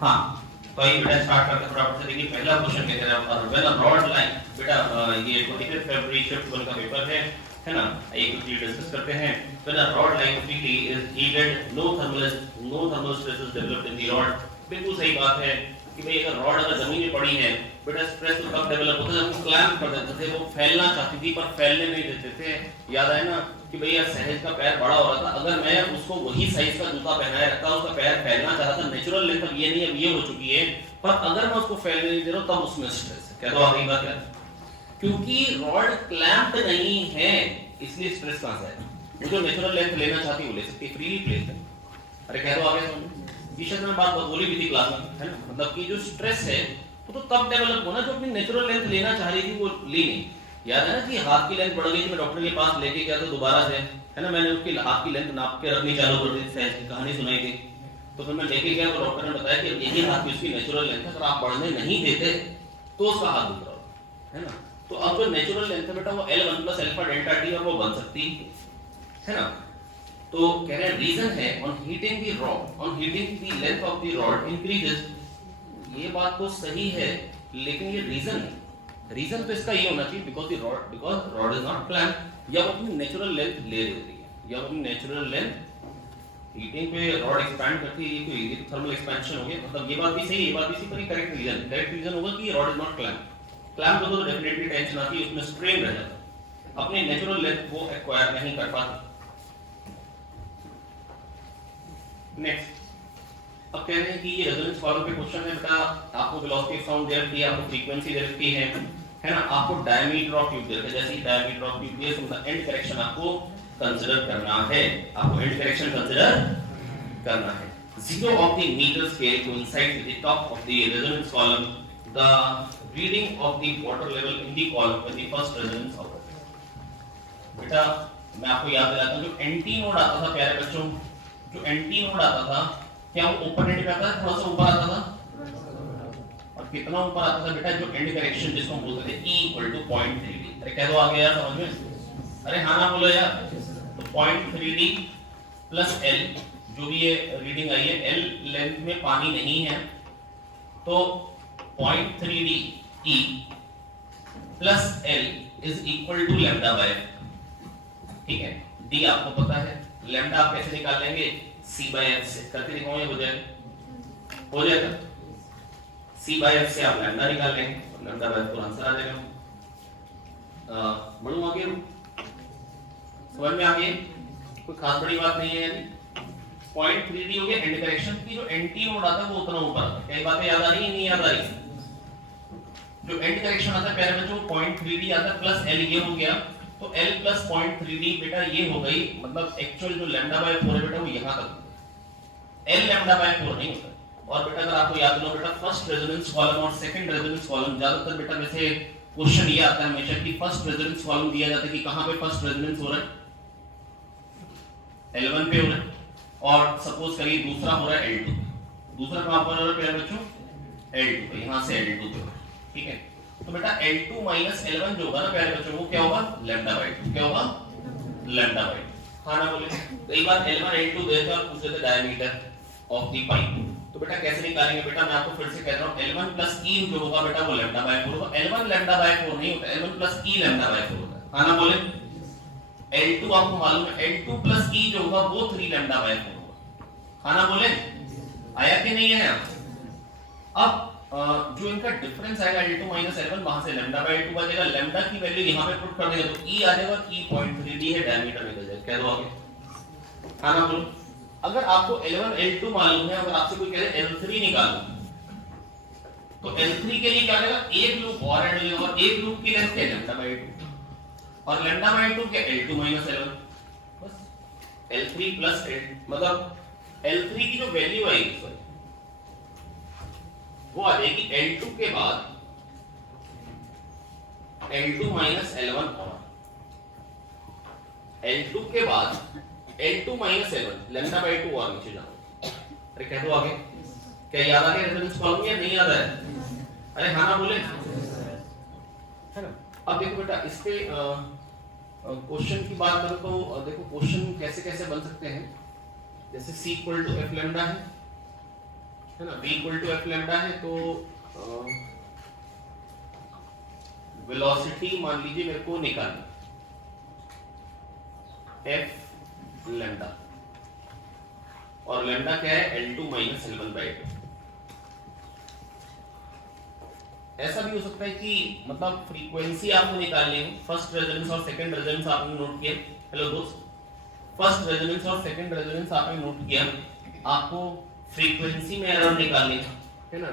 हाँ, तो ये बेटा स्टार्ट करते हैं फटाफट से। देखिए पहला क्वेश्चन क्या कह रहा है, व्हेन अ रॉड लाइन, बेटा ये 25 फरवरी शिफ्ट 1 का पेपर है ना। एक क्लियर डिस्कस करते हैं। When a rod line freely is heated, no thermal stress is developed in the rod। बिल्कुल सही बात है कि भाई अगर रॉड अगर जमीन में पड़ी है, बेटा स्ट्रेस तो कब डेवलप होता है जब हम क्लैंप कर देते थे, वो फैलना चाहती थी पर फैलने नहीं देते थे। याद है ना कि भैया सहज का पैर बड़ा हो रहा था, अगर मैं उसको वही साइज का जूता पहनाए रखता, उसका पैर फैलना चाहता था, नेचुरल लेंथ अब ये नहीं, अब ये हो चुकी है, पर अगर मैं उसको फैलने नहीं दे रहा हूं तब उसमें स्ट्रेस है। क्या तो आगे बात है, क्योंकि रॉड क्लैंप्ड नहीं है इसलिए स्ट्रेस कहां से है। वो जो नेचुरल लेंथ लेना चाहती वो ले सकती है, फ्रीली प्लेस है। अरे कह दो आगे समझ, ये शायद मैं बात बोली भी थी क्लास में, है ना। मतलब कि जो स्ट्रेस है वो तो तब डेवलप होना जो अपनी नेचुरल लेंथ लेना चाह रही थी वो ली नहीं। याद है ना कि हाथ की लेंथ बढ़ गई थी, मैं डॉक्टर के पास लेके गया था दोबारा से, है ना। मैंने उसकी हाथ की लेंथ नाप के रखनी चालू कर दी थी, कहानी सुनाई थी। तो फिर मैं लेके गया तो डॉक्टर ने बताया कि यही हाथ की उसकी नेचुरल लेंथ है, अगर आप बढ़ने नहीं देते तो उसका हाथ दुख रहा होगा, है ना। तो अब जो नेचुरल लेंथ है बेटा वो L1 plus alpha delta T और वो बन सकती है ना। तो कह रहे हैं रीजन है on heating the rod, on heating the length of the rod increases. ये बात तो सही है लेकिन ये रीजन है, रीजन तो इसका ये होना चाहिए because rod is not clamp, या वो अपनी नेचुरल लेंथ ले रही है, या वो अपनी नेचुरल लेंथ हीटिंग पे रॉड एक्सपैंड करती है। ये कोई थर्मल एक्सपेंशन हो गया, मतलब ये बात भी सही है, ये बात भी सही, पर करेक्ट रीजन होगा कि rod is not clamp. Clamp होता तो डेफिनेटली टेंशन आती है, उसमें स्ट्रेन रह जाता, अपनी नेचुरल लेंथ वो एक्वायर नहीं कर पाती। नेक्स्ट, अब कह रहे हैं कि ये रेजोनेंस कॉलम पे क्वेश्चन है बेटा, आपको वेलोसिटी ऑफ साउंड दे रखी है, आपको फ्रीक्वेंसी दे रखी है ना, आपको डायमीटर ऑफ ट्यूब दे रखा है। जैसे ही डायमीटर ऑफ ट्यूब दिया तो एंड करेक्शन आपको कंसीडर करना है, आपको एंड करेक्शन कंसीडर करना है। Zero of the metre scale coincides with the top of the resonance column, the reading of the water level in the column when the first resonance occurs। बेटा मैं आपको याद दिलाता हूं, जो एंटी नोड आता था प्यारे बच्चों, जो एंटी नोड आता था क्या वो ओपन एंड पे आता था, थोड़ा सा ऊपर आता था, और कितना ऊपर आता था बेटा, जो एंड करेक्शन जिसको हम बोलते थे E = 0.3D। अरे कह दो आगे यार समझ में, अरे हाँ ना बोलो यार। तो 0.3D प्लस L, जो भी ये रीडिंग आई है, L लेंथ में पानी नहीं है, तो 0.3D E plus L is equal to lambda by, ठीक है। D आपको पता है, लैम्डा आप कैसे निकाल लेंगे, C/F से करके दिखाऊं, हो जाएगा C/F से आप लैम्डा निकाल लेंगे, लैम्डा बाय 4 आंसर आ जाएगा। बढ़ू आगे, समझ में आ गई, कोई खास बड़ी बात नहीं है यानी। 0.3D हो गया एंड करेक्शन की, जो एंटी नोड आता है वो उतना ऊपर आता है। कई बातें याद आ रही है नहीं याद आ रही, जो एंड करेक्शन आता है प्यारे बच्चों 0.3D आता है प्लस L, ये हो गया, तो L प्लस 0.3D बेटा ये हो गई, मतलब एक्चुअल जो लैम्डा बाय 4 है बेटा वो यहां तक, L लैम्डा बाय 4 नहीं होता। और बेटा अगर आपको याद हो बेटा, फर्स्ट रेजोनेंस कॉलम और सेकंड रेजोनेंस कॉलम, ज्यादातर बेटा वैसे क्वेश्चन ये आता है हमेशा कि फर्स्ट रेजोनेंस कॉलम दिया जाता है कि कहां पे फर्स्ट रेजोनेंस हो रहा है, L1 पे हो रहा है, और सपोज करिए दूसरा हो रहा है L2, दूसरा कहां पर हो रहा है प्यारे बच्चों, L2 पे, यहां से L2 पे, ठीक है। तो बेटा L2 माइनस L1 जो होगा ना प्यारे बच्चों, वो क्या होगा, लैम्डा बाय 2, क्या होगा, लैम्डा बाय 2। हाँ ना बोले, कई बार L1 L2 देते हैं और पूछ लेते डायमीटर ऑफ द पाइप, तो बेटा कैसे निकालेंगे बेटा, मैं आपको फिर से कह रहा हूं, L1 प्लस E जो होगा बेटा वो लैम्डा बाय 4 होगा। L1 लैम्डा बाय 4 नहीं होता, L1 plus E lambda by 4 होता है। हाँ ना बोले, L2 आपको मालूम है, L2 प्लस E जो होगा वो 3 लैम्डा बाय 4 होगा। हाँ ना बोले, आया कि नहीं है। अब जो इनका डिफरेंस आएगा L2 माइनस L1, वहां से लैम्डा बाय 2 आ जाएगा, लैम्डा की वैल्यू यहां पे पुट कर देंगे तो E आ जाएगा, E 0.3D है, डायमीटर निकल जाएगा। कह दो आगे, हाँ ना बोलो। अगर आपको L1 L2 मालूम है, अगर आपसे कोई कह रहे L3 निकालो, तो L3 के लिए क्या करेगा, एक लूप और ऐड होगा, एक लूप की लेंथ क्या है, लैम्डा बाय 2, और लैम्डा बाय 2 क्या, L2 माइनस L1, बस L3 प्लस L, मतलब L3 की जो वैल्यू आएगी सॉरी वो आ जाएगी L2 के बाद L2 माइनस L1, और L2 के बाद L2 minus L1, lambda by 2 और नीचे जाओ। अरे कह दो आगे, क्या याद आ गया रेफरेंस कॉलम या नहीं याद है, अरे हाँ ना बोले, है ना। अब देखो बेटा इस पे क्वेश्चन की बात करो तो देखो क्वेश्चन कैसे कैसे बन सकते हैं, जैसे C = F लैम्डा है, है ना, v equal to F lambda है, तो वेलोसिटी मान लीजिए मेरे को निकालना एफ लैम्डा, और लैम्डा क्या है L2 माइनस L1/2। ऐसा भी हो सकता है कि मतलब फ्रीक्वेंसी आपको निकालनी हो, फर्स्ट रेजोनेंस और सेकंड रेजोनेंस आपने नोट किया। हेलो दोस्त, फर्स्ट रेजोनेंस और सेकंड रेजोनेंस आपने नोट किया, आपको फ्रीक्वेंसी में एरर निकालनी है ना।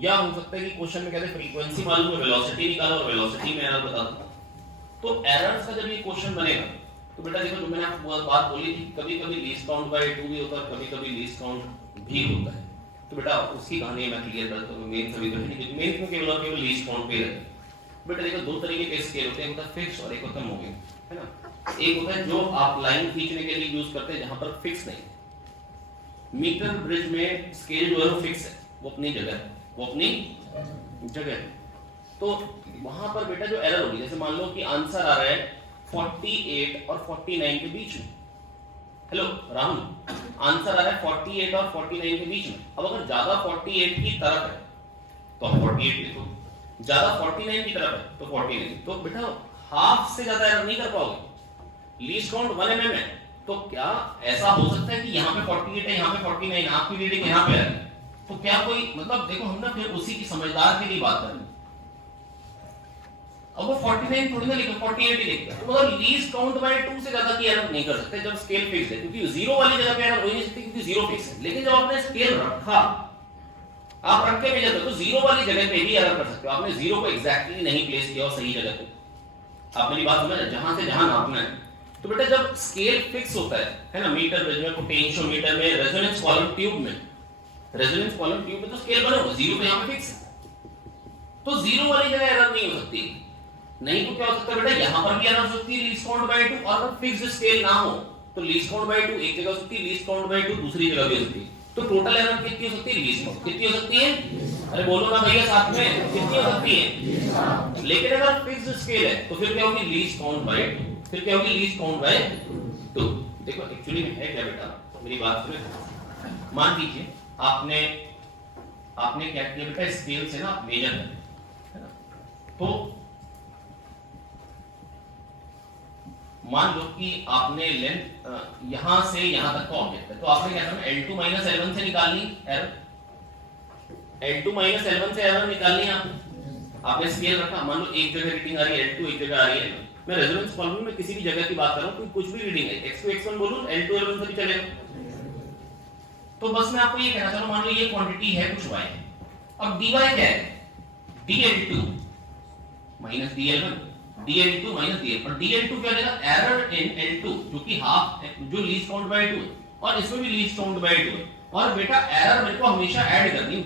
या हो सकता है कि क्वेश्चन में कहते हैं फ्रीक्वेंसी मालूम है, वेलोसिटी निकालो और वेलोसिटी में एरर बता दो। तो एरर्स का जब ये क्वेश्चन बनेगा तो बेटा देखो, जो मैंने आपको बात बोली थी, कभी-कभी लीस्ट काउंट बाय 2 भी होता है, कभी-कभी लीस्ट काउंट भी होता है। तो बेटा उसकी कहानी मैं क्लियर करता हूं। मेन सभी नहीं, क्योंकि मेन में केवल और केवल लीस्ट काउंट पे रहता है। बेटा देखो, दो तरीके के स्केल होते हैं, एक होता है फिक्स और एक होता है मूविंग, है ना। एक होता है जो आप लाइन खींचने के लिए यूज करते हैं जहां पर फिक्स नहीं। मीटर ब्रिज में स्केल जो है वो फिक्स है, वो अपनी जगह है, वो अपनी जगह है। तो वहां पर बेटा जो एरर होगी, जैसे मान लो कि आंसर आ रहा है 48 और 49 के बीच में। हेलो राहुल, आंसर आ रहा है 48 और 49 के बीच में। अब अगर ज्यादा 48 की तरफ है तो आप 48 लिखो, ज्यादा 49 की तरफ है तो 49। तो बेटा हाफ से ज्यादा एरर नहीं कर पाओगे। लीस्ट काउंट 1 mm है, तो क्या ऐसा हो सकता है कि यहाँ पे 48 है, यहाँ पे 49, आपकी रीडिंग यहाँ पे है, तो क्या कोई मतलब देखो, हम ना फिर उसी की समझदार के लिए बात करें। अब वो 49 थोड़ी ना लिखो, 48 ही लिखता है। तो मतलब लीस्ट काउंट बाय 2 से ज्यादा की एरर नहीं कर सकते जब स्केल फिक्स है, क्योंकि जीरो वाली जगह पे एरर हो ही नहीं सकती, क्योंकि जीरो फिक्स है। लेकिन जब आपने स्केल रखा, आप रख के भेजा तो जीरो वाली जगह पे भी एरर कर सकते हो। आपने जीरो को एग्जैक्टली नहीं प्लेस किया और सही जगह पे। आप मेरी बात समझ, जहां से जहां नापना है। तो बेटा जब स्केल फिक्स होता है ना, मीटर ब्रिज में, पोटेंशियोमीटर में, रेजोनेंस कॉलम ट्यूब में, रेजोनेंस कॉलम ट्यूब में तो स्केल बना होगा, जीरो पे यहां पे फिक्स है, तो जीरो वाली जगह एरर नहीं हो सकती। नहीं तो क्या हो सकता है बेटा, यहां पर भी एरर हो सकती है लीस्ट काउंट बाय 2, और अगर फिक्स्ड स्केल ना हो तो लीस्ट काउंट बाय 2 एक जगह हो सकती है, लीस्ट काउंट बाय 2 दूसरी जगह भी हो सकती है। तो टोटल एरर कितनी हो सकती है, लीस्ट काउंट कितनी हो सकती है, अरे बोलो ना भैया साथ में, कितनी हो सकती है। लेकिन अगर फिक्स्ड स्केल है तो फिर क्या होगी, लीस्ट काउंट बाय 2, फिर क्या होगी, लीस्ट काउंट बाय 2। देखो एक्चुअली में है क्या बेटा, मेरी बात सुनो। मान लीजिए आपने क्या किया बेटा, स्केल से ना मेजर कर, है ना। तो मान लो कि आपने लेंथ यहां से यहां तक का ऑब्जेक्ट है, तो आपने क्या करना, L2 माइनस L1 से निकालनी एरर, L2 माइनस L1 से एरर निकालनी है आपने स्केल रखा, मान लो एक जगह रीडिंग आ रही है L2, एक जगह आ रही है L1। मैं रेजोनेंस कॉलम में किसी भी जगह की बात कर रहा हूं, कुछ भी रीडिंग है, x2 x1 बोलूं, L2 L1 से भी चलेगा। तो बस मैं आपको ये कहना चाह रहा हूं, मान लो ये क्वांटिटी है कुछ y, अब dy क्या है, dL2 minus dL1, dL2 minus dL, और dL2 क्या देगा, एरर इन L2, जो कि हाफ जो लीस्ट काउंट बाय 2 है, और इसमें भी लीस्ट काउंट बाय 2 है। और बेटा एरर मेरे को हमेशा ऐड करनी है,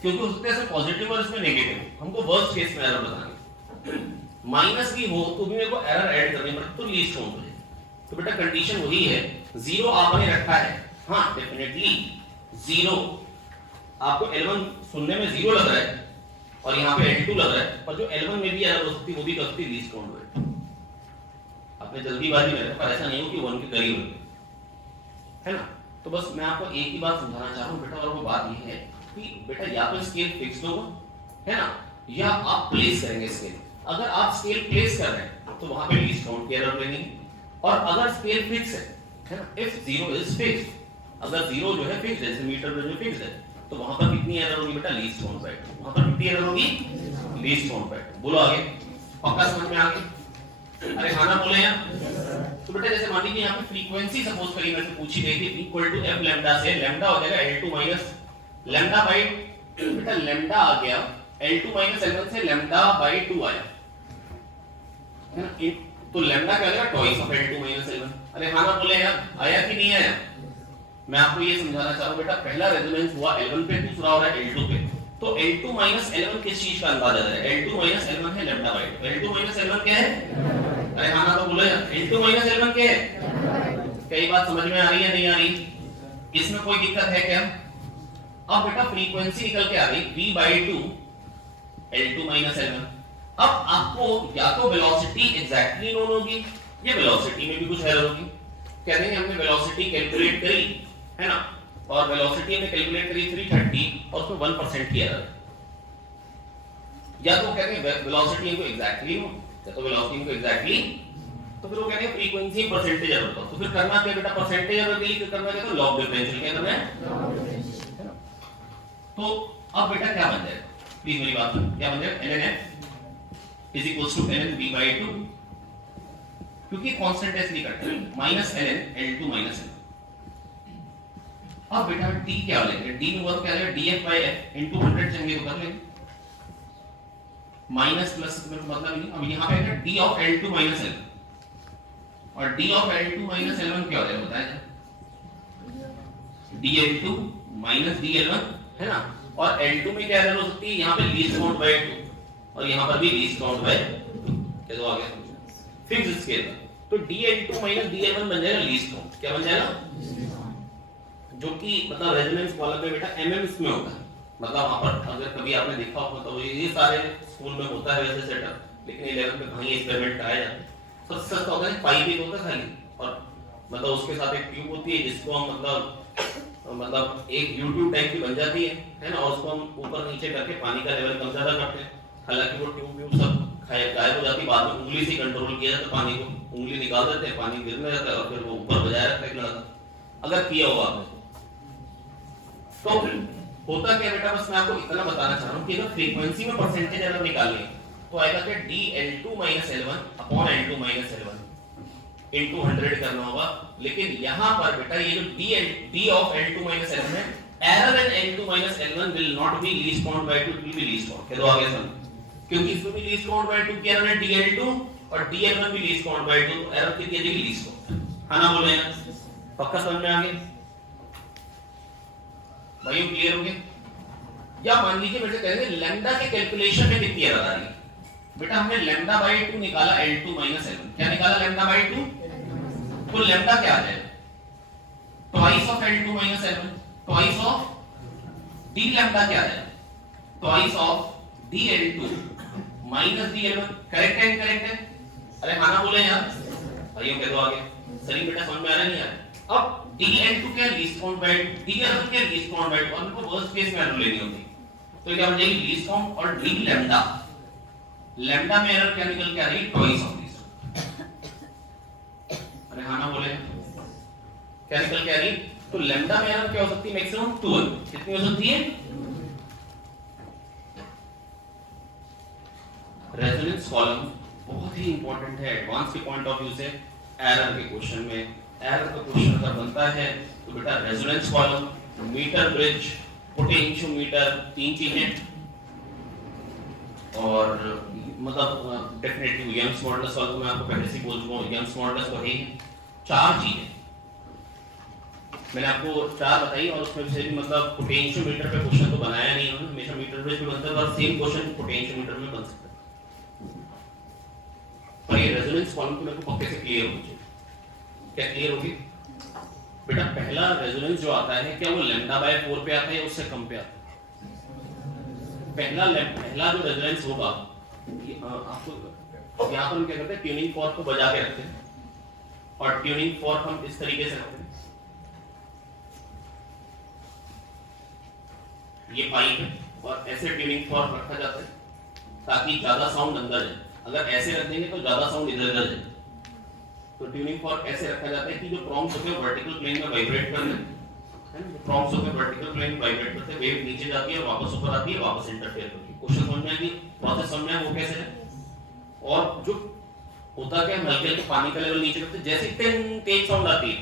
क्योंकि हो सकता है ऐसे पॉजिटिव और इसमें नेगेटिव, हमको वर्स्ट केस में एरर बतानी, माइनस भी हो तो भी मेरे को एरर ऐड करनी पड़ती, तो लीस्ट काउंट हो जाए। तो बेटा कंडीशन वही है, जीरो आपने रखा है, हाँ डेफिनेटली जीरो, आपको L1 सुनने में जीरो लग रहा है और यहाँ पे L2 लग रहा है, पर जो L1 में भी एरर हो सकती है वो भी कर सकती है लीस्ट काउंट बाय 2। आपने जल्दीबाजी में रखा, पर ऐसा नहीं हो कि 1 के करीब है ना। तो बस मैं आपको एक ही बात समझाना चाह रहा हूँ बेटा, और वो बात ये है कि बेटा या तो स्केल फिक्स होगा, है ना, या आप प्लेस करेंगे स्केल। अगर आप स्केल प्लेस कर रहे हैं तो वहां पे लीस्ट काउंट की एरर लेनी है, और अगर स्केल फिक्स है ना, इफ जीरो इज फिक्स्ड, अगर जीरो जो है फिक्स्ड है, जैसे मीटर में जो फिक्स्ड है, तो वहां पर कितनी एरर होगी बेटा, लीस्ट काउंट बाय 2। वहां पर कितनी एरर होगी, लीस्ट काउंट बाय 2। बोलो आगे, पक्का समझ में आ गया, अरे हाँ ना बोले यार। तो बेटा जैसे मान लीजिए यहाँ पे फ्रीक्वेंसी सपोज करिए मेरे से पूछी गई थी, इक्वल टू एफ लैम्डा से, लैम्डा हो जाएगा L2 माइनस लैम्डा बाय, बेटा लैम्डा आ गया L2 माइनस L1 से लैम्डा बाय 2 आया, है ना। तो लैम्डा क्या आएगा, twice of L2 minus L1। अरे हाँ ना बोले यार, आया कि नहीं आया। मैं आपको ये समझाना चाह रहा हूं बेटा, पहला रेजोनेंस हुआ L1 पे, दूसरा हो रहा है L2 पे। तो L2 माइनस L1 किस चीज का अंदाजा है, L2 माइनस L1 है lambda by 2। L2 minus L1 क्या है, अरे हाँ ना तो बोलो यार, L2 माइनस L1 क्या है। कई बात समझ में आ रही है, नहीं आ रही, इसमें कोई दिक्कत है क्या। अब बेटा फ्रीक्वेंसी निकल के आ गई v/2 L2 माइनस L1। अब आपको या तो वेलोसिटी एग्जैक्टली नोन होगी, या वेलोसिटी में भी कुछ एरर होगी। कह देंगे हमने वेलोसिटी कैलकुलेट करी, है ना, और वेलोसिटी हमने कैलकुलेट करी 330 और उसमें 1% की एरर। या तो कहते हैं वेलोसिटी इनको एग्जैक्टली लो, या तो वेलोसिटी इनको एग्जैक्टली, तो फिर वो कहते हैं फ्रीक्वेंसी परसेंटेज एरर का। तो फिर करना क्या बेटा, परसेंटेज एरर के लिए करना क्या, तो लॉग डिफरेंशियल क्या करना है। तो अब बेटा क्या बन जाएगा, प्लीज मेरी बात सुनो, क्या बन जाएगा, ln f is equals to ln b by 2, क्योंकि कांस्टेंट है इसलिए करते हैं, minus ln l2 minus l। अब बेटा d क्या लेंगे, d में वो क्या लेंगे, df by f into 100 चलेंगे तो कर लेंगे, माइनस प्लस में मतलब नहीं। अब यहाँ पे है d of l2 minus l, और d of l2 minus l1 क्या हो जाएगा बताया, dl2 minus dl1 है ना। और l2 में क्या एरर हो सकती है, यहाँ पे लीस्ट काउंट बाय 2 और यहाँ पर भी लीस्ट काउंट बाय 2, क्या तो आ गया फिक्स स्केल का। तो dl2 minus dl1 बन जाएगा लीस्ट काउंट, क्या बन जाएगा, जो कि मतलब रेजोनेंस कॉलम पे बेटा एमएम्स में होता है। मतलब वहां पर अगर कभी आपने देखा हो तो ये सारे स्कूल में होता है वैसे सेटअप, लेकिन 11 में कहीं एक्सपेरिमेंट कराया जाता है। तो सच होता है पाइप ही होता है खाली, और मतलब उसके साथ एक ट्यूब होती है जिसको हम मतलब एक YouTube टाइप की बन जाती है ना, और उसको हम ऊपर नीचे करके पानी का लेवल कम ज्यादा करते हैं। हालांकि वो ट्यूब सब गायब हो जाती, बाद में उंगली से कंट्रोल किया जाता है पानी को, उंगली निकाल देते हैं, पानी गिरने जाता है और फिर वो ऊपर बजाय रखता है लड़का, अगर किया होगा आपने तो होता क्या बेटा, बस मैं आपको इतना बताना चाह रहा हूं कि अगर फ्रीक्वेंसी में परसेंटेज एरर निकालनी है तो आएगा कि dl2 l1 upon l2 l1 into 100 करना होगा। लेकिन यहां पर बेटा ये जो d of l2 l1 है, error in l2 l1 will not be least count by 2, it will be least count, क्या तो आगे समझ, क्योंकि इसमें भी लीस्ट काउंट बाय 2 की एरर है dl2 और dl1 भी लीस्ट काउंट बाय 2, तो एरर कितनी आ जाएगी, लीस्ट काउंट। हां ना बोले ना, पक्का समझ में आ गया भाइयों, क्लियर हो गया। या मान लीजिए बेटा कहते हैं लैम्डा के कैलकुलेशन में कितनी एरर आ रही है, बेटा हमने लैम्डा बाय 2 निकाला l2 l1, क्या निकाला लैम्डा बाय 2, तो लैम्डा क्या आ जाएगा, twice of l2 l1, twice of d lambda क्या आ जाएगा, twice of dl2 dl1, correct है इनकरेक्ट है, अरे माना बोले यार भाइयों, कह दो आगे, सही बेटा समझ में आ रहा नहीं यार। अब dl2 क्या लीस्ट काउंट बाय 2, dl1 क्या लीस्ट काउंट बाय 2, हमको वर्स्ट केस में एरर लेनी होती, तो क्या हो जाएगी लीस्ट काउंट और d लैम्डा, लैम्डा में एरर क्या निकल के आ रही है, ट्वाइस ऑफ दिस, अरे हां ना बोले क्या निकल के आ रही, तो लैम्डा में एरर क्या हो सकती है, मैक्सिमम 2, कितनी हो सकती है। रेजोनेंस कॉलम बहुत ही इंपॉर्टेंट है एडवांस के पॉइंट ऑफ व्यू से, एरर के क्वेश्चन में, एरर का क्वेश्चन अगर बनता है तो बेटा resonance column, metre bridge, potentiometer, तीन चीजें, और मतलब डेफिनेटली यंग्स मॉडुलस वाला मैं आपको पहले से बोल चुका हूं, यंग्स मॉडुलस तो है, चार चीजें मैंने आपको चार बताई, और उसमें से भी मतलब पोटेंशियोमीटर पे क्वेश्चन तो बनाया नहीं उन्होंने, हमेशा मीटर ब्रिज पे बनता है और सेम क्वेश्चन पोटेंशियोमीटर में बन सकता है। पर ये रेजोनेंस कॉलम को मेरे को पक्के से क्लियर होना चाहिए, क्या क्लियर होगी बेटा, पहला रेजोनेंस जो आता है क्या वो लैम्डा बाय 4 पे आता है या उससे कम पे आता है, पहला जो रेजोनेंस होगा आपको यहाँ पर हम क्या करते हैं, ट्यूनिंग फॉर्क को बजा के रखते हैं, और ट्यूनिंग फॉर्क हम इस तरीके से रखते हैं, ये पाइप है और ऐसे ट्यूनिंग फॉर्क रखा जाता है ताकि ज्यादा साउंड अंदर जाए, अगर ऐसे रख देंगे तो ज्यादा साउंड इधर उधर जाए, तो ट्यूनिंग फॉर्क ऐसे रखा जाता है कि जो प्रॉम्प्ट्स होते हैं वर्टिकल प्लेन में वाइब्रेट करने, है ना, प्रॉम्प्ट्स होते हैं वर्टिकल प्लेन में वाइब्रेट करते हैं, वेव नीचे जाती है और वापस ऊपर आती है, वापस इंटरफेयर करती है। क्वेश्चन समझ में आएगी, प्रोसेस समझ में आए वो कैसे है, और जो होता क्या है, हल्के हल्के पानी का लेवल नीचे करते हैं, जैसे तेज साउंड आती है,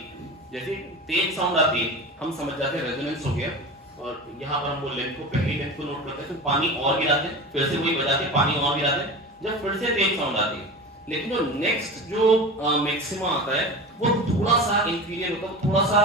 जैसे तेज साउंड आती है हम समझ जाते हैं रेजोनेंस हो गया, और यहाँ पर हम वो लेंथ को, पहली लेंथ को नोट करते हैं, फिर पानी और गिराते हैं, फिर से वही बजा के पानी और गिराते हैं, जब फिर से तेज साउंड आती है। लेकिन जो नेक्स्ट जो मैक्सिमा आता है वो थोड़ा सा इंफीरियर होता है, थोड़ा सा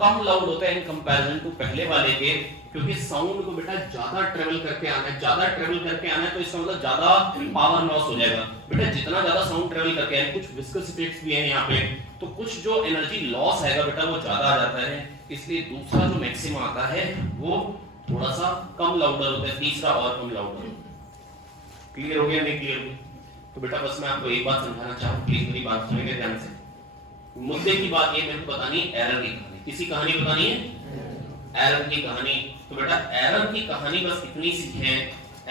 कम लाउड होता है इन कंपैरिजन टू पहले वाले के, क्योंकि साउंड को बेटा ज्यादा ट्रेवल करके आना है, ज्यादा ट्रेवल करके आना है, तो इसका मतलब ज्यादा पावर लॉस हो जाएगा बेटा, जितना ज्यादा साउंड ट्रेवल करके आए, कुछ विस्कस इफेक्ट्स भी हैं यहाँ पे, तो कुछ जो एनर्जी लॉस आएगा बेटा वो ज्यादा आ जाता है, इसलिए दूसरा जो मैक्सिमा आता है वो थोड़ा सा कम लाउडर होता है, तीसरा और कम लाउडर। क्लियर हो गया नहीं क्लियर हो गया? तो बेटा बस मैं आपको एक बात समझाना चाहूँ, प्लीज मेरी बात सुनिए ध्यान से, मुद्दे की बात ये मेरे को बतानी है, एरर की कहानी, किसी कहानी बतानी है, एरर की कहानी। तो बेटा एरर की कहानी बस इतनी सी है,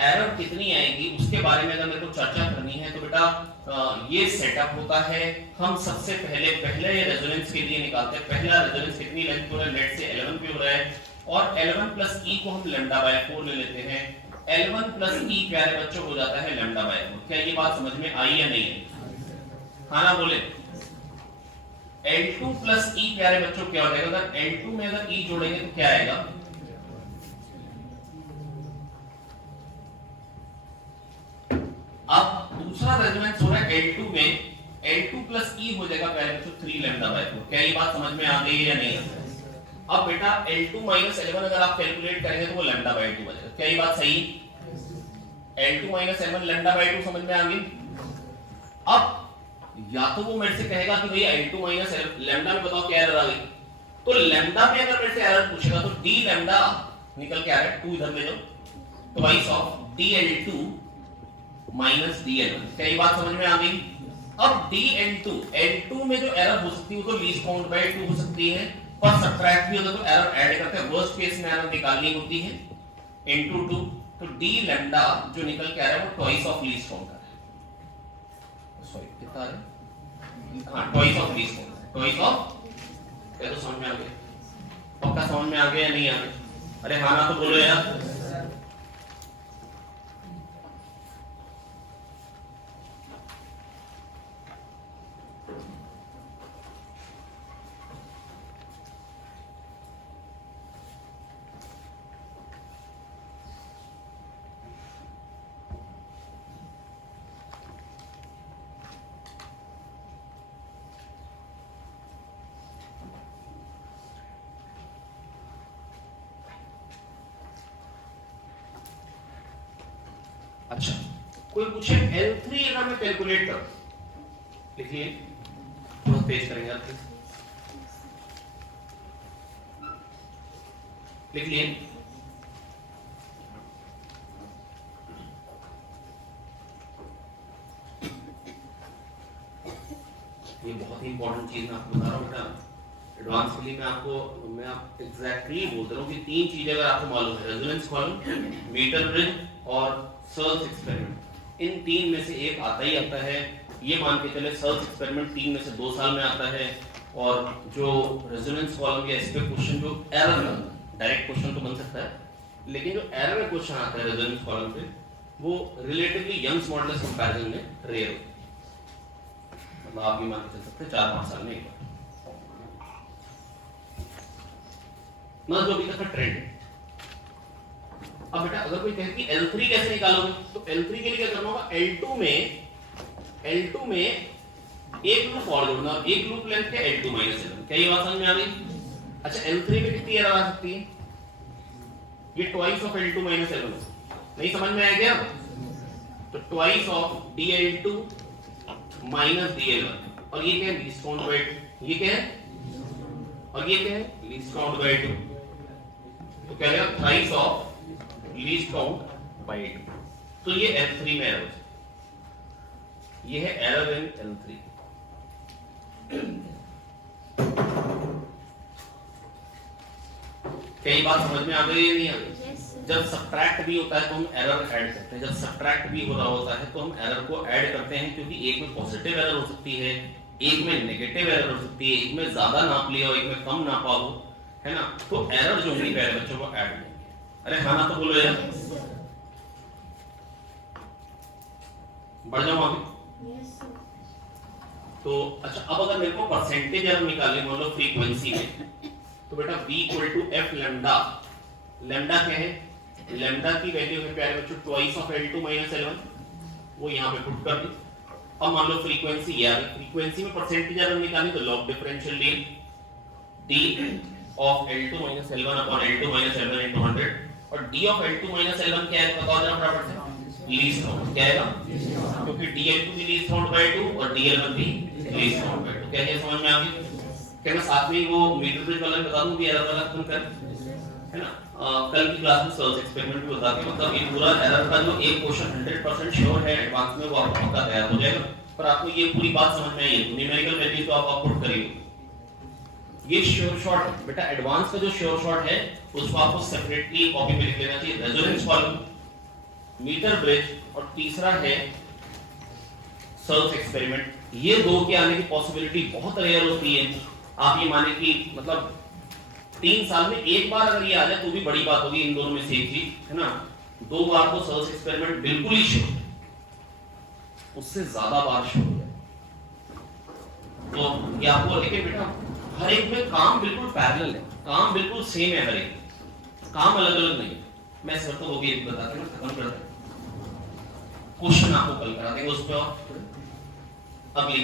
एरर कितनी आएगी उसके बारे में अगर मेरे को चर्चा करनी है तो बेटा ये सेटअप होता है। हम सबसे पहले ये रेजोनेंस के लिए निकालते हैं। पहला रेजोनेंस कितनी लेंथ हो रहा है, लेट से L1 पे हो रहा है, और L1 प्लस E को हम λ/4 ले लेते हैं। L1 प्लस E प्यारे बच्चों हो जाता है λ/4। क्या ये बात समझ में आई या नहीं है? हाँ ना बोले। L2 प्लस E प्यारे बच्चों क्या हो जाएगा, अगर L2 में अगर E जोड़ेंगे तो क्या आएगा, अब दूसरा रेजोनेंस हो रहा है L2 में, L2 प्लस E हो जाएगा प्यारे बच्चों 3 λ/4। क्या ये बात समझ में आ गई है या नहीं? अब बेटा L2 माइनस L1 अगर आप कैलकुलेट करेंगे तो वो λ/2 बचेगा। क्या ये बात सही? L2 माइनस L1 λ/2 समझ में आ गई। अब या तो वो मेरे से कहेगा कि भैया L2 माइनस लैम्डा में बताओ क्या एरर आ गई, तो लैम्डा में अगर मेरे से एरर पूछेगा तो d लैम्डा निकल के आ रहा है, 2 इधर ले लो, twice of dL2 minus dL1। क्या ये बात समझ में आ गई? अब dL2 L2 में जो एरर हो सकती है वो तो लीस्ट काउंट बाय 2 हो सकती है, और सब्ट्रैक्ट भी होता है तो एरर ऐड करते हैं, वर्स्ट केस में एरर निकालनी होती है इनटू 2, तो d लैम्डा जो निकल के आ रहा है वो ट्वाइस ऑफ लीस्ट काउंट का है। सॉरी कितना है, हां twice of least count, twice of. क्या तो समझ में आ गया? पक्का समझ में आ गया या नहीं आ गया? अरे हाँ ना तो बोलो यार। अच्छा कोई पूछे L3 अगर मैं कैलकुलेट करूं, लिखिए थोड़ा तेज करेंगे आप, लिख लिए। ये बहुत ही इंपॉर्टेंट चीज मैं आपको बता रहा हूं बेटा, एडवांस के लिए मैं आप एग्जैक्टली बोल रहा हूं कि 3 चीजें अगर आपको मालूम है, रेजोनेंस कॉलम, मीटर ब्रिज और सर्च एक्सपेरिमेंट, इन 3 में से एक आता ही आता है। ये मान के चले सर्च एक्सपेरिमेंट 3 में से 2 साल में आता है, और जो रेजोनेंस कॉलम या इस पे क्वेश्चन जो एरर में, डायरेक्ट क्वेश्चन तो बन सकता है, लेकिन जो एरर में क्वेश्चन आता है रेजोनेंस कॉलम पे वो रिलेटिवली यंग्स मॉडल्स कंपैरिजन में रेयर होता है। मतलब आप भी मान के चल सकते हैं 4-5 साल में एक बार, मतलब जो अभी तक का ट्रेंड है। अब बेटा अगर कोई कहे कि L3 कैसे निकालोगे, तो L3 के लिए क्या करना होगा, L2 में एक लूप और जोड़ना, और एक लूप लेंथ है L2 माइनस L1। क्या ये बात समझ में आ गई? अच्छा L3 में कितनी एरर आ सकती है, ये twice of L2 minus L1। नहीं समझ में आया क्या? तो twice of dL2 minus dL1, और ये क्या है, लीस्ट काउंट बाय 2, ये क्या है, और ये क्या है, लीस्ट काउंट बाय 2, तो क्या है thrice of least count by 2। तो ये L3 में एरर, ये है एरर इन L3। कई बात समझ में आ गई या नहीं आ गई? जब सब्ट्रैक्ट भी होता है तो हम एरर ऐड करते हैं, जब सब्ट्रैक्ट भी हो रहा होता है तो हम एरर को ऐड करते हैं, क्योंकि एक में पॉजिटिव एरर हो सकती है, एक में नेगेटिव एरर हो सकती है, एक में ज्यादा नाप लिया हो, एक में कम नापा हो, है ना, तो एरर जो होंगी प्यारे बच्चों को ऐड होंगे। अरे हाँ ना तो बोलो यार, बढ़ जाओ आगे। तो अच्छा अब अगर मेरे को परसेंटेज एरर निकालने मान लो फ्रीक्वेंसी में, तो बेटा v equal to f lambda, lambda क्या है, लैम्डा की वैल्यू है प्यारे बच्चों twice of L2 minus L1, वो यहाँ पे पुट कर दी। अब मान लो फ्रीक्वेंसी यार, फ्रीक्वेंसी में परसेंटेज एरर निकालनी तो log differential d of L2 minus L1 upon L2 minus L1 into 100, और d of L2 minus L1 क्या है बताओ जरा फटाफट से, लीस्ट काउंट। क्या है, क्योंकि dL2 भी लीस्ट काउंट बाय 2 और dL1 भी लीस्ट काउंट बाय 2। क्या है समझ में आ गई? क्या मैं साथ में वो मीटर ब्रिज वाला बता दूं कि एरर वाला तुम कर, है ना, कल की क्लास में सर्च एक्सपेरिमेंट भी बता के, मतलब ये पूरा एरर का जो एक क्वेश्चन 100% श्योर है एडवांस में वो आपको पक्का तैयार हो जाएगा, पर आपको ये पूरी बात समझ में आई है, न्यूमेरिकल वैल्यू तो आप पुट करिए। ये श्योर शॉट है बेटा, एडवांस का जो श्योर शॉट है उसको आपको सेपरेटली कॉपी में लिख लेना चाहिए, रेजोनेंस कॉलम, मीटर ब्रिज, और तीसरा है सर्च एक्सपेरिमेंट। ये दो के आने की पॉसिबिलिटी बहुत रेयर होती है। आप ये माने कि मतलब 3 साल में एक बार अगर ये आ जाए तो भी बड़ी बात होगी, इन दोनों में से एक चीज है ना। 2 बार तो सर्च एक्सपेरिमेंट बिल्कुल ही श्योर, उससे ज्यादा बार श्योर है तो ये आपको, लेकिन बेटा हर एक में काम बिल्कुल पैरेलल है, काम बिल्कुल सेम है, हर एक काम अलग अलग नहीं है। मैं सर को वो भी बताते हैं, खत्म करते हैं, क्वेश्चन आपको कल करा देंगे उस पर। अगली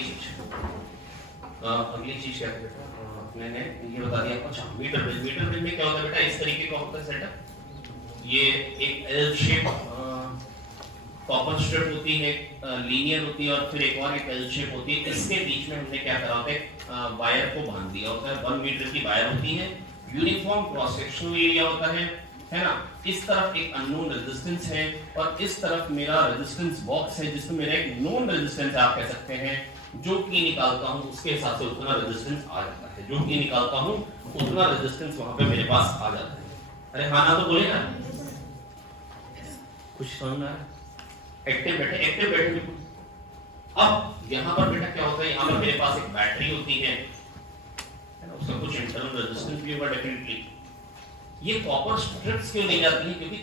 चीज क्या है बेटा, मैंने ये बता दिया आपको। अच्छा, मीटर ब्रिज, मीटर ब्रिज में क्या होता है बेटा, इस तरीके का होता है सेटअप। ये एक एल शेप कॉपर स्ट्रिप होती है, लीनियर होती है, और फिर एक और एक एल शेप होती है। इसके बीच में हमने क्या करा होता है, वायर को बांध दिया होता है। 1 मीटर की वायर होती है, यूनिफॉर्म क्रॉस सेक्शनल एरिया होता है ना। इस तरफ एक अननोन रेजिस्टेंस है और इस तरफ मेरा रेजिस्टेंस बॉक्स है जिसमें मेरा एक नोन रेजिस्टेंस आप कह सकते हैं। जो की निकालता हूं उसके हिसाब से उतना रेजिस्टेंस आ जाता है, जो की निकालता हूं उतना रेजिस्टेंस वहां पे मेरे पास आ जाता है। अरे हाँ ना तो बोले ना, कुछ समझ में आ रहा है? एक्टिव बैठे बिल्कुल। अब यहाँ पर बेटा क्या होता है, यहाँ पर मेरे पास एक बैटरी होती है ना, उसका कुछ इंटरनल रेजिस्टेंस भी होगा डेफिनेटली। ये कॉपर स्ट्रिप्स क्यों ली जाती है, क्योंकि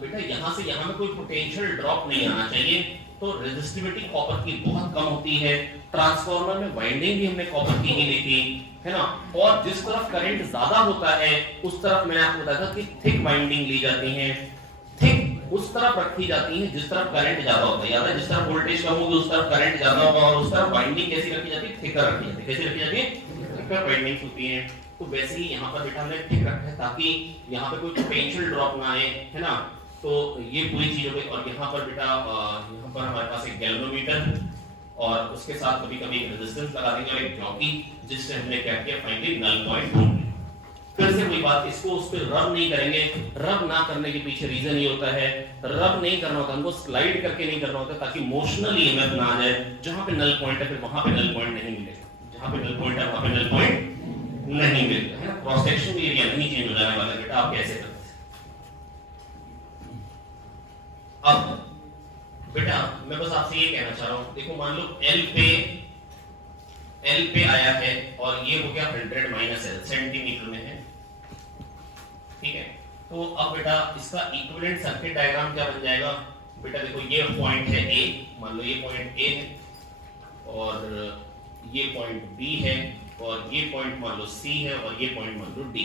बेटा यहाँ से यहाँ में कोई पोटेंशियल ड्रॉप नहीं आना चाहिए, तो रेजिस्टिविटी कॉपर की बहुत कम होती है। ट्रांसफार्मर में वाइंडिंग भी हमने कॉपर की ही ली थी, है ना। और जिस तरफ करंट ज्यादा होता है उस तरफ मैंने आपको बताया था कि थिक वाइंडिंग ली जाती है, थिक उस तरफ रखी जाती है जिस तरफ करंट ज्यादा होता है, याद है, जिस तरफ वोल्टेज कम होगी उस तरफ करंट ज्यादा होगा, और उस तरफ वाइंडिंग कैसी रखी जाती है, थिकर रखी जाती है। कैसी रखी जाती है, थिकर वाइंडिंग्स होती हैं। तो वैसे ही यहाँ पर बेटा हमने थिक रखा है ताकि यहाँ पे कोई पोटेंशियल ड्रॉप ना आए, है ना। तो ये पूरी चीज हो गई। और यहाँ पर बेटा यहाँ पर हमारे पास एक गैल्वेनोमीटर और उसके साथ कभी कभी रेजिस्टेंस लगा देंगे और एक जॉकी, जिससे हमने क्या किया, फाइनली नल पॉइंट ढूंढ लिया। फिर से कोई बात, इसको उस पर रब नहीं करेंगे। रब ना करने के पीछे रीजन ये होता है, रब नहीं करना होता, हमको स्लाइड करके नहीं करना होता ताकि मोशनल ईएमएफ ना आ जाए। जहां पे नल पॉइंट है फिर वहां पे नल पॉइंट नहीं मिलेगा, जहां पे नल पॉइंट है वहां पे नल पॉइंट नहीं मिलेगा, है ना। क्रॉस सेक्शन एरिया नहीं चेंज हो जाने वाला बेटा, आप कैसे करते हैं। अब बेटा मैं बस आपसे ये कहना चाह रहा हूं, देखो मान लो एल पे आया है और ये हो गया 100 माइनस एल, सेंटीमीटर में है, ठीक है। तो अब बेटा इसका इक्विवेलेंट सर्किट डायग्राम क्या बन जाएगा बेटा, देखो ये पॉइंट है ए, मान लो ये पॉइंट ए है और ये पॉइंट बी है और ये पॉइंट मान लो सी है और ये पॉइंट मान लो डी।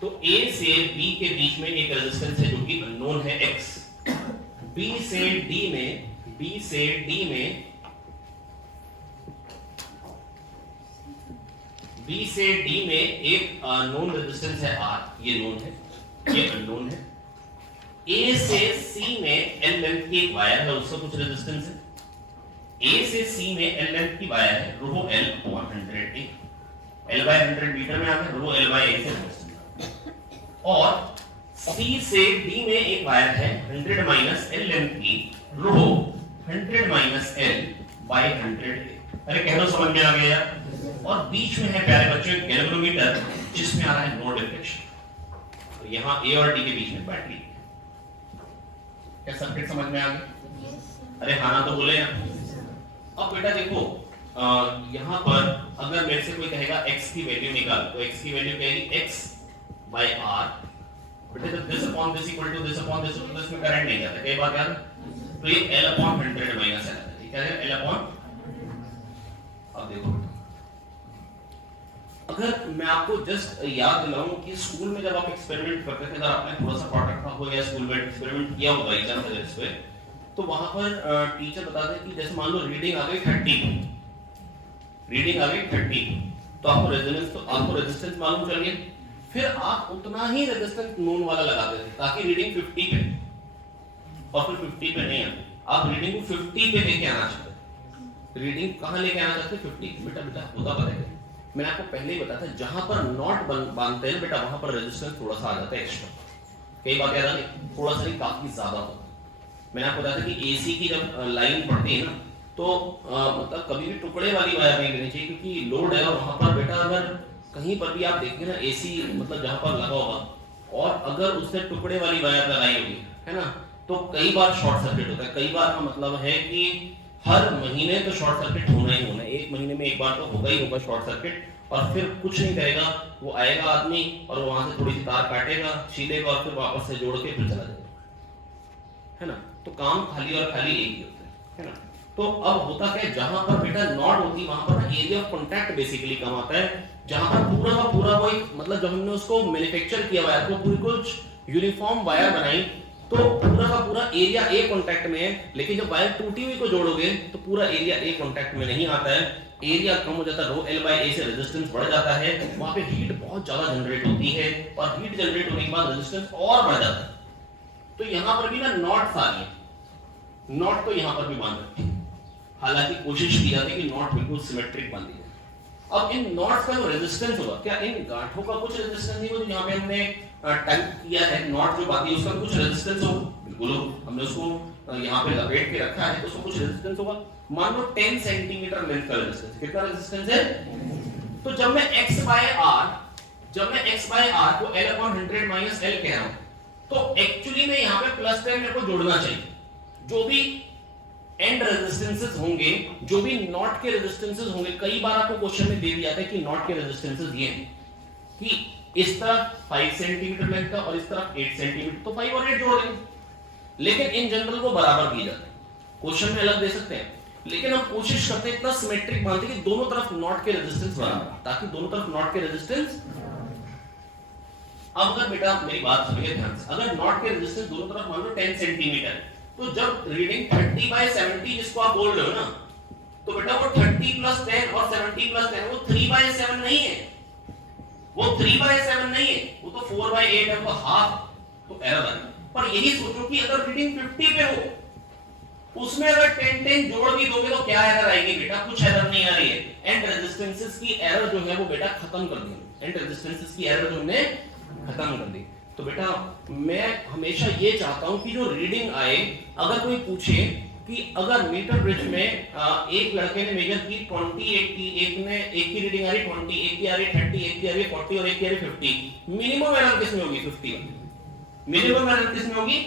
तो ए से बी के बीच में एक रेजिस्टेंस है जो कि अननोन है x। बी से डी में एक नोन रेजिस्टेंस है R, ये नोन है, ये अननोन है। A से C में L लेंथ की एक वायर है, उसका कुछ रेजिस्टेंस है। A से C में L लेंथ की वायर है, रो L 100 L by 100 मीटर में आता है, रो L by A से रेजिस्टेंस। और C से D में एक वायर है 100 माइनस L लेंथ की, रो 100 माइनस L by 100 A। अरे कह दो समझ में आ गया यार। और बीच में है प्यारे बच्चों एक गैल्वेनोमीटर जिसमें आ रहा है नो डिफ्लेक्शन। तो यहाँ A और D के बीच में बैटरी। क्या सर्किट समझ में आ गया? अरे हाँ ना तो बोले ना। अब बेटा देखो यहाँ पर अगर मेरे से कोई कहेगा x की वैल्यू निकाल, तो x की वैल्यू कहेगी x by r। बेटा जब this upon this equal to this upon this equal to this में करंट नहीं जाता, कई बात याद। तो ये L upon 100 माइनस L है, क्या है L upon। अब देखो अगर मैं आपको जस्ट याद दिलाऊं कि स्कूल में जब आप एक्सपेरिमेंट करते थे, अगर आपने थोड़ा सा पढ़ रखा हो या स्कूल में एक्सपेरिमेंट किया होगा एग्जाम वगैरह पे, तो वहां पर टीचर बताते हैं कि जैसे मान लो रीडिंग आ गई 30, रीडिंग आ गई 30, तो आपको रेजोनेंस, तो आपको रेजिस्टेंस मालूम चल गया, फिर आप उतना ही रेजिस्टेंस नोन वाला लगा देते ताकि रीडिंग 50 पे और फिर 50 पे नहीं आती, आप रीडिंग को 50 पे लेके आना चाहते। रीडिंग कहां लेके आना चाहते? 50। बेटा बेटा होता पता है, मैंने आपको पहले ही बताया था, जहां पर नॉट बांधते हैं बेटा वहां पर रेजिस्टेंस थोड़ा सा आ जाता है एक्स्ट्रा। कई बात याद नहीं, थोड़ा सा नहीं काफी ज्यादा होता है। मैंने आपको बताया था कि एसी की जब लाइन पड़ती है ना, तो मतलब कभी भी टुकड़े वाली वायर नहीं लेनी चाहिए, क्योंकि लोड है और वहां पर बेटा अगर कहीं पर भी आप देखिए ना एसी मतलब जहां पर लगा होगा और अगर उससे टुकड़े वाली वायर लगाई होगी, है ना, तो कई बार शॉर्ट सर्किट होता है। कई बार का मतलब है कि हर महीने तो शॉर्ट सर्किट होना ही होना है, एक महीने में एक बार तो होगा ही होगा शॉर्ट सर्किट। और फिर कुछ नहीं करेगा, वो आएगा आदमी और वहां से थोड़ी सी तार काटेगा, छीलेगा और फिर वापस से जोड़ के फिर चला जाएगा, है ना। तो काम खाली और खाली एक ही होता है ना। तो अब होता क्या, जहां पर बेटा नॉट होती वहां पर ना एरिया ऑफ कांटेक्ट बेसिकली कम आता है। जहां पर पूरा का पूरा वो एक मतलब जब हमने उसको मैन्युफैक्चर किया वायर को पूरी कुछ यूनिफॉर्म वायर बनाई तो पूरा का पूरा एरिया ए कांटेक्ट में है। लेकिन जब वायर टूटी हुई को जोड़ोगे तो पूरा एरिया ए कांटेक्ट में नहीं आता है, एरिया कम हो जाता है, रो एल बाय ए से रेजिस्टेंस बढ़ जाता है, वहां पे हीट बहुत ज्यादा जनरेट होती है और हीट जनरेट होने के बाद रेजिस्टेंस और बढ़ जाता है। तो यहां पर भी ना नॉट्स आ रही है, नॉट तो यहां पर भी बांध रखी है, हालांकि कोशिश की जाती है कि नॉट बिल्कुल सिमेट्रिक बांधी जाए। अब इन नॉट्स का जो रेजिस्टेंस होगा, क्या इन गांठों का कुछ रेजिस्टेंस नहीं होगा? यहां पे हमने टाइप किया है नॉट जो बांधी उसका कुछ रेजिस्टेंस हो, बिल्कुल हो, हमने उसको यहां पे लपेट के रखा है तो उसको कुछ रेजिस्टेंस होगा। मान लो 10 सेंटीमीटर लेंथ का रेजिस्टेंस, कितना रेजिस्टेंस है? तो जब मैं x बाय r को l अपॉन 100 माइनस l कह रहा हूं तो एक्चुअली में यहां पे प्लस 10 मेरे को जोड़ना चाहिए। जो भी एंड रेजिस्टेंसेस होंगे, जो भी नॉट के रेजिस्टेंसेस होंगे, कई बार आपको क्वेश्चन में दे दिया जाता है कि नॉट के रेजिस्टेंसेस ये हैं कि इस तरफ 5 सेंटीमीटर लेंथ का और इस तरफ 8 सेंटीमीटर, तो 5 और 8 जोड़ देंगे। लेकिन इन जनरल वो बराबर किए जाते हैं, क्वेश्चन में अलग दे सकते हैं, लेकिन हम कोशिश करते हैं इतना सिमेट्रिक बांधते कि दोनों तरफ नॉट के रेजिस्टेंस बराबर, ताकि दोनों तरफ नॉट के रेजिस्टेंस। अब अगर बेटा मेरी बात सुनिए ध्यान से, अगर नॉट के रेजिस्टेंस दोनों तरफ मान लो 10 सेंटीमीटर, तो जब रीडिंग 30 बाय 70 जिसको आप बोल रहे हो ना, तो बेटा वो 30 प्लस 10 और 70 प्लस 10 वो 3 बाय 7 नहीं है, वो 3 बाय 7 नहीं है, वो तो 4 बाय 8 है, वो हाफ, तो एरर है। पर यही सोचो कि अगर रीडिंग 50 पे हो, उसमें अगर 10 जोड़ भी दोगे तो क्या एरर आएगी बेटा? कुछ एरर नहीं आ रही है। एंड रेजिस्टेंसेस की एरर जो है वो बेटा खत्म कर दी, एंड रेजिस्टेंसेस की एरर जो हमने खत्म कर दी। तो बेटा मैं हमेशा ये चाहता हूं कि जो रीडिंग आए, अगर कोई पूछे कि अगर मीटर ब्रिज में एक लड़के ने मेजर की 20 80, एक की रीडिंग आ रही 20, एक की आ रही 30, एक की आ रही 40 और एक की आ रही 50, मिनिमम एरर किसमें होगी? 50। मिनिमम एरर किसमें होगी?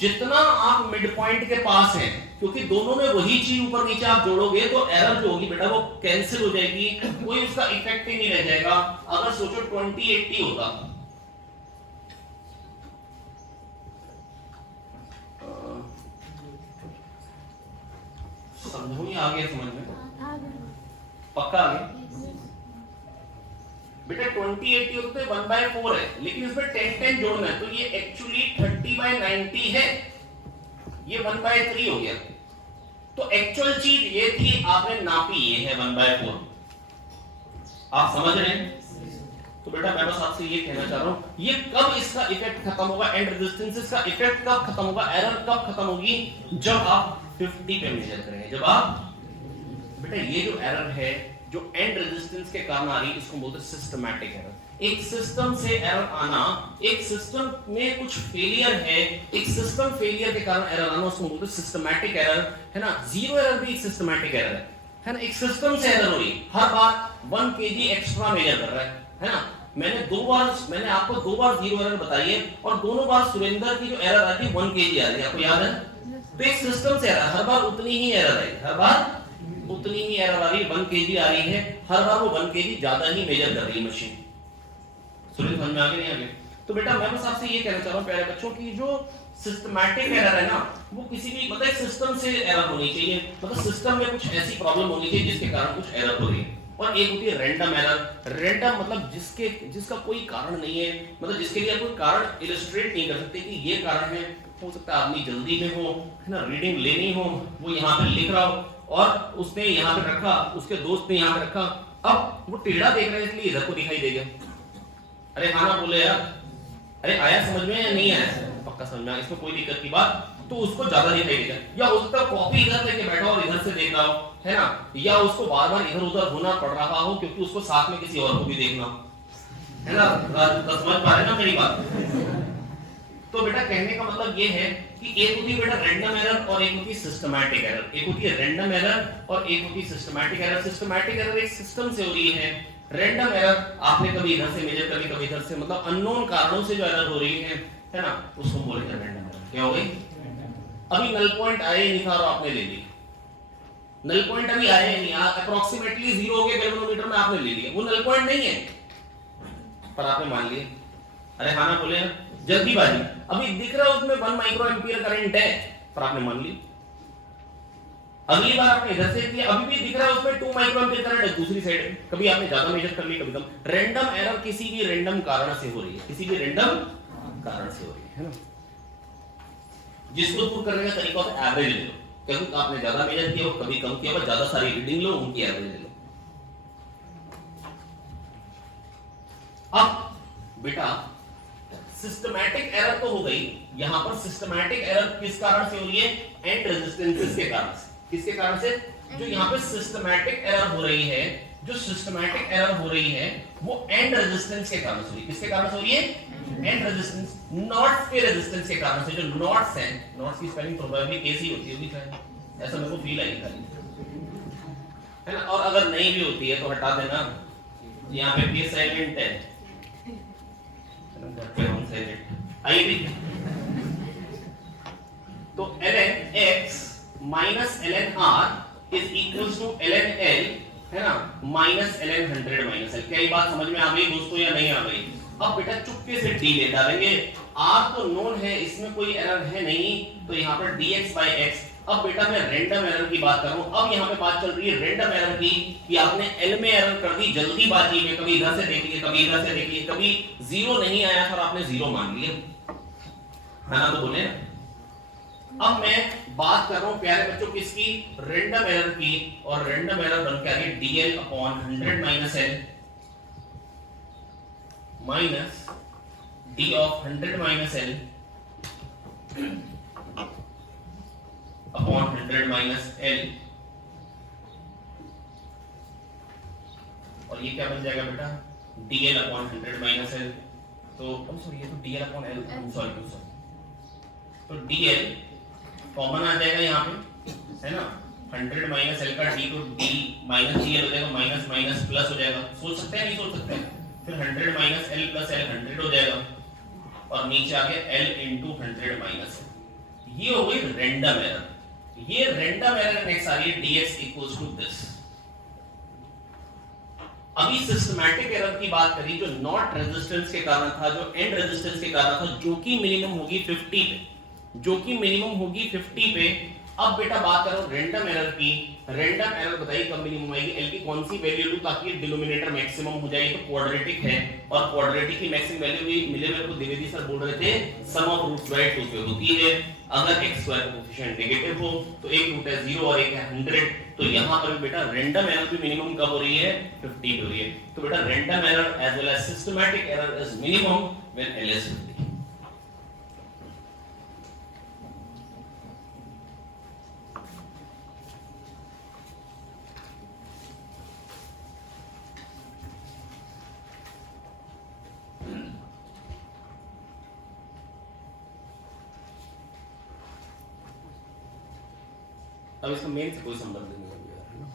जितना आप मिड पॉइंट के पास हैं, क्योंकि दोनों में वही चीज ऊपर नीचे आप जोड़ोगे तो एरर जो होगी बेटा वो कैंसिल हो जाएगी, कोई उसका इफेक्ट ही नहीं रह जाएगा। अगर सोचो 20 80 होता, समझो नहीं आ गया समझ में? पक्का आ गया बेटा? 20 80 होते 1/4 है, लेकिन इसमें 10 10 जोड़ना है, तो ये एक्चुअली 30/90 है, ये 1/3 हो गया। तो एक्चुअल चीज ये थी, आपने नापी, ये है 1/4। आप समझ रहे हैं? तो बेटा मैं बस आपसे ये कहना चाह रहा हूं, ये कब इसका इफेक्ट खत्म होगा, एंड रेजिस्टेंसेस का इफेक्ट कब खत्म होगा, एरर कब खत्म होगी? जब आप 50 पे मेजर करेंगे। जब आप बेटा ये जो एरर है जो एंड रेजिस्टेंस के कारण आ रही है, इसको बोलते हैं सिस्टमैटिक एरर। एक सिस्टम से एरर आना, एक सिस्टम में कुछ फेलियर है, एक सिस्टम फेलियर के कारण एरर आना, उसको बोलते हैं सिस्टमैटिक एरर, है ना। जीरो एरर भी एक सिस्टमैटिक एरर है ना। एक सिस्टम से एरर हो रही, हर बार 1 kg एक्स्ट्रा मेजर कर रहा है ना। मैंने आपको 2 बार जीरो एरर बताई है और दोनों बार सुरेंद्र की जो एरर आती है 1 kg आ रही है, आपको याद है? तो एक सिस्टम से एरर, हर बार उतनी ही एरर आई, हर बार उतनी ही एरर आ रही है, 1 kg आ रही है, हर बार वो 1 kg ज्यादा ही मेजर कर रही है मशीन। सुरेंद्र समझ में आ गया नहीं आ गया? तो बेटा मैं बस आपसे ये कहना चाह रहा हूं प्यारे बच्चों की जो सिस्टमैटिक एरर है ना, वो किसी भी मतलब एक सिस्टम से एरर होनी चाहिए, मतलब सिस्टम में कुछ ऐसी प्रॉब्लम होनी चाहिए जिसके कारण कुछ एरर हो रही है। और एक होती है रैंडम एरर। रैंडम मतलब जिसका कोई कारण नहीं है, मतलब जिसके लिए कोई कारण इलस्ट्रेट नहीं कर सकते कि ये कारण है। हो सकता है आदमी जल्दी में हो, है ना, रीडिंग लेनी हो, वो यहाँ पे लिख रहा हो और उसने यहाँ पे रखा, उसके दोस्त ने यहाँ पे रखा, अब वो टेढ़ा देख रहा है इसलिए इधर को दिखाई देगा। अरे हाँ ना बोले यार, अरे आया समझ में या नहीं आया? पक्का समझ में आया, इसमें कोई दिक्कत की बात, तो उसको ज्यादा दिखाई देगा। या हो सकता है कॉपी इधर लेके बैठा और इधर से देख रहा हो, है ना, या उसको बार बार इधर उधर होना पड़ रहा हो क्योंकि उसको साथ में किसी और को भी देखना हो, है ना। समझ पा रहे ना मेरी बात? तो बेटा कहने का मतलब ये है कि एक होती है बेटा रैंडम एरर और एक होती है सिस्टमैटिक एरर। एक होती है रैंडम एरर और एक होती है सिस्टमैटिक एरर। सिस्टमैटिक एरर एक सिस्टम से हो रही है, रैंडम एरर आपने कभी इधर से मेजर कर ली, कभी इधर से, मतलब अननोन कारणों से जो एरर हो रही है ना, उसको बोलेंगे रैंडम एरर। क्या हो गई? अभी नल पॉइंट आया ही नहीं था और आपने ले लिया, नल पॉइंट अभी आया ही नहीं, अप्रोक्सीमेटली 0 हो गया गैल्वेनोमीटर में, आपने ले लिया, वो नल पॉइंट नहीं है पर आपने मान लिया। अरे हाँ ना बोले, जल्दीबाजी, अभी दिख रहा है उसमें 1 माइक्रो एम्पियर करंट है पर आपने मान लिया। अगली बार आपने इधर से किया, अभी भी दिख रहा है उसमें 2 माइक्रो एम्पियर करंट है दूसरी साइड, कभी आपने ज्यादा मेजर कर लिया, कभी कम। रैंडम एरर किसी भी रैंडम कारण से हो रही है, किसी भी रैंडम कारण से हो रही है ना। जिसको दूर करने का तरीका होता है एवरेज ले लो, क्योंकि आपने ज्यादा मेजर किया हो, कभी कम किया हो, ज्यादा सारी रीडिंग लो, उनकी एवरेज ले लो। अब बेटा सिस्टमैटिक एरर तो हो गई, यहां पर सिस्टमैटिक एरर किस कारण से हो रही है? एंड रेजिस्टेंसेस के कारण से। किसके कारण से? जो यहां पे सिस्टमैटिक एरर हो रही है, जो सिस्टमैटिक एरर हो रही है वो एंड रेजिस्टेंस के कारण से हो रही है। किसके कारण से हो रही है? एंड रेजिस्टेंस, नॉट्स के रेजिस्टेंस के कारण से। जो नॉट्स हैं, नॉट्स की स्पेलिंग प्रोबेबली कैसी होती होगी शायद, ऐसा मेरे को फील आई खाली, है ना। और अगर नहीं भी होती है तो हटा देना, यहां पे के साइलेंट है, आई भी। तो ln x minus ln r is equals to ln l, है ना, माइनस ln 100 माइनस l। क्या ये बात समझ में आ गई दोस्तों या नहीं आ गई? अब बेटा चुपके से d ले डालेंगे, r तो नोन है, इसमें कोई एरर है नहीं, तो यहाँ पर dx by x। अब बेटा मैं रैंडम एरर की बात कर रहा हूं, अब यहाँ पे बात चल रही है रैंडम एरर की, कि आपने l में एरर कर दी जल्दीबाजी में, कभी इधर से देखिए, कभी इधर से देखिए, कभी 0 नहीं आया था और आपने 0 मान लिया, है ना, तो बोले। अब मैं बात कर रहा हूं प्यारे बच्चों किसकी? रैंडम एरर की, और रैंडम एरर बन के आ रही dl upon 100 minus l minus d of 100 minus l upon 100 minus l। और ये क्या बन जाएगा बेटा? dl upon 100 minus l। तो सॉरी, ये तो dl अपॉन l, सॉरी, तो dl कॉमन आ जाएगा यहाँ पे, है ना, 100 माइनस l का d तो d माइनस dl हो जाएगा, माइनस माइनस प्लस हो जाएगा, सोच सकते हैं नहीं सोच सकते? फिर 100 माइनस l प्लस l 100 हो जाएगा, और नीचे आ गया l इंटू 100 माइनस। ये हो गई रैंडम एरर। ये रैंडम एरर नेक्स्ट आ रही है dx इक्वल्स टू दिस। अभी सिस्टमैटिक एरर की बात करी, जो नॉट रेजिस्टेंस के कारण था, जो एंड रेजिस्टेंस के कारण था, जो कि मिनिमम होगी 50 पे, जो कि मिनिमम होगी 50 पे। अब बेटा बात करो रैंडम एरर की। रैंडम एरर बताइए कब मिनिमम आएगी? एल की कौन सी वैल्यू लूं ताकि डिनोमिनेटर मैक्सिमम हो जाए? तो क्वाड्रेटिक है, और क्वाड्रेटिक की मैक्सिमम वैल्यू भी मिले, मेरे को द्विवेदी सर बोल रहे थे, सम ऑफ रूट्स बाय 2 पे होती है। अगर x स्क्वायर का कोएफिशिएंट नेगेटिव हो तो एक रूट है 0 और एक है 100, तो यहां पर बेटा रैंडम एरर भी मिनिमम कब हो रही है? 50 पे हो रही है। तो बेटा random error as well as systematic error is minimum when l is 50। अब इसका मेन से कोई संबंध नहीं है ना।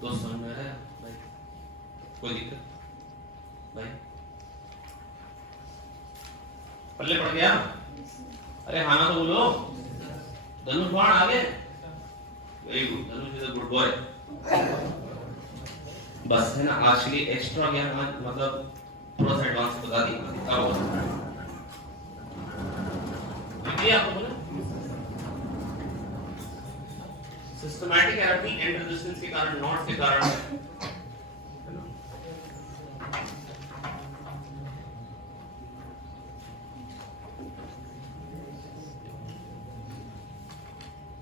दोस्त समझ में आ रहा है भाई? कोई दिक्कत भाई? पल्ले पड़ गया? अरे हाँ ना तो बोलो। धनुष बाण आ गए? Very good, Dhanush is a good boy. बस है ना, आज के लिए एक्स्ट्रा ज्ञान, मतलब थोड़ा सा एडवांस बता दी क्या होगा। ये आपको बोला सिस्टमैटिक एरर भी एंड रेजिस्टेंस के कारण, नॉट के कारण